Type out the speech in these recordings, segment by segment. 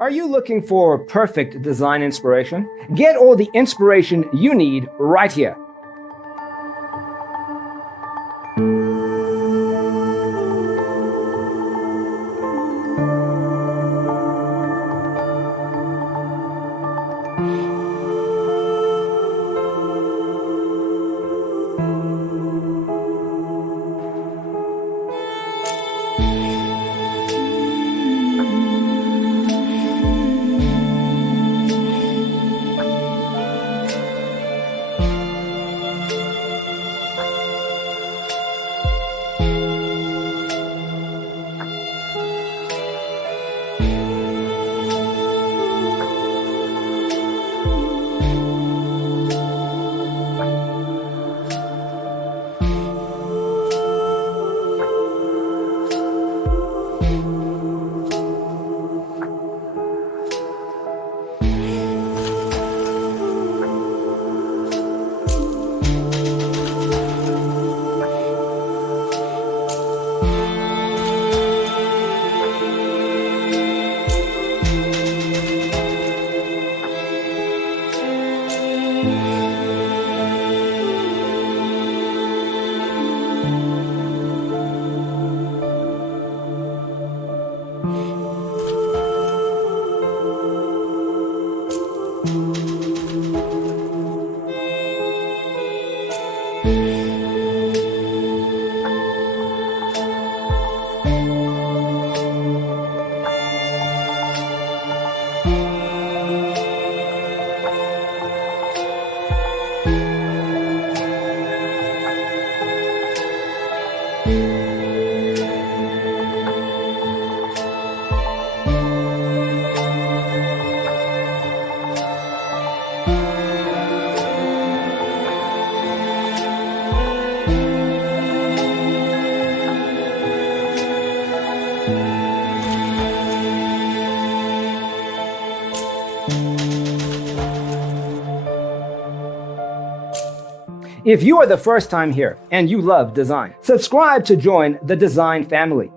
Are you looking for perfect design inspiration? Get all the inspiration you need right here. If you are the first time here and you love design, subscribe to join the design family.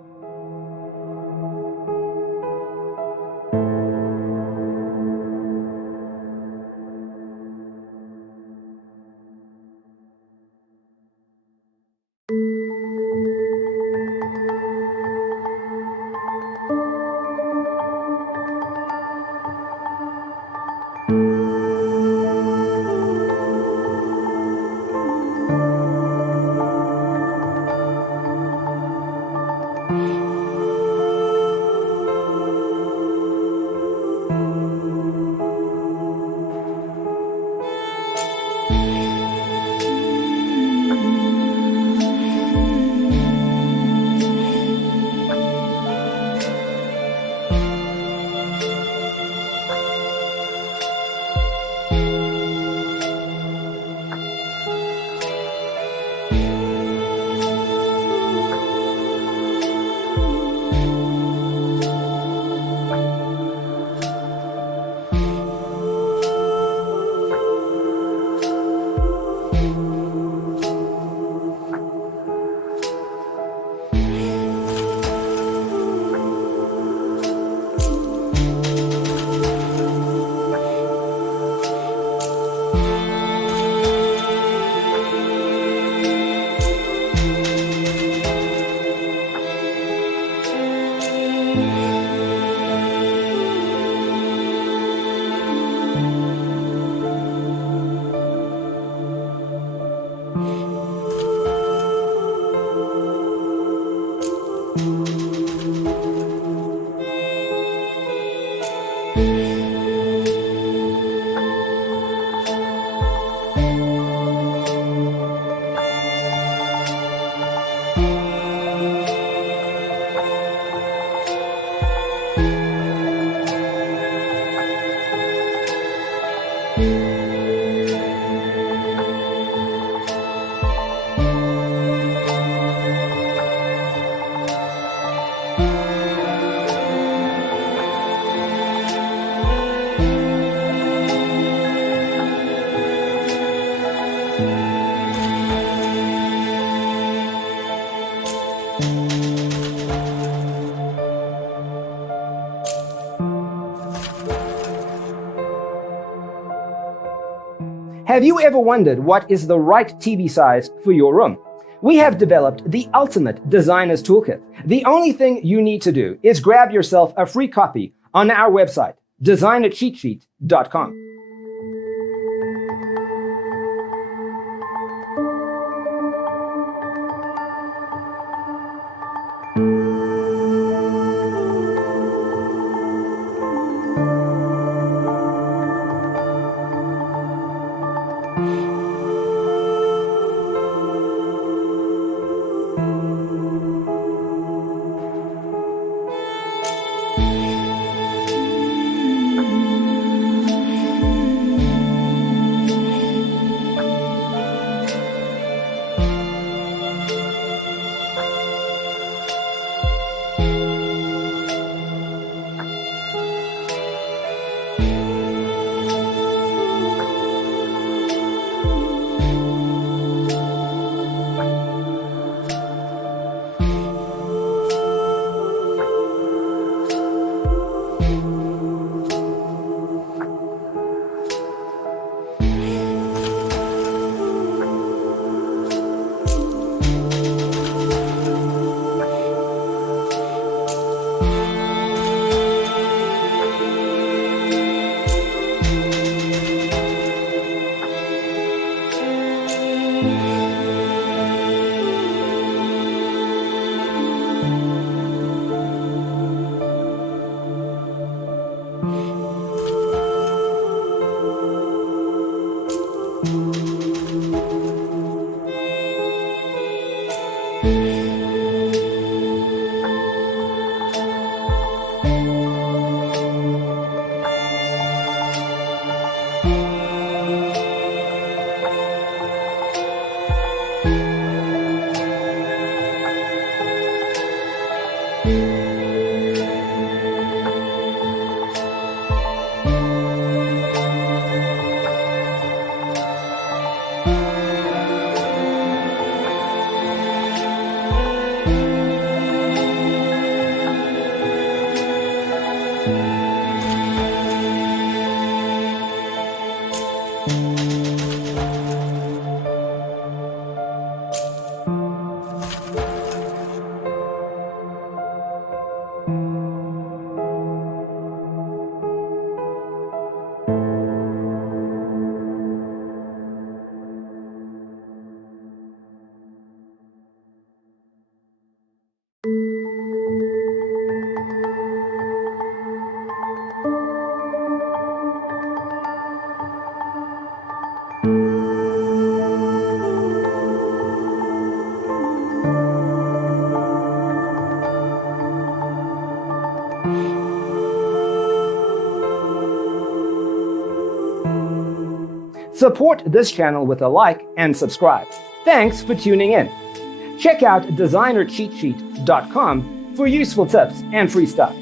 Have you ever wondered what is the right TV size for your room? We have developed the ultimate designer's toolkit. The only thing you need to do is grab yourself a free copy on our website, designercheatsheet.com. Support this channel with a like and subscribe. Thanks for tuning in. Check out designercheatsheet.com for useful tips and free stuff.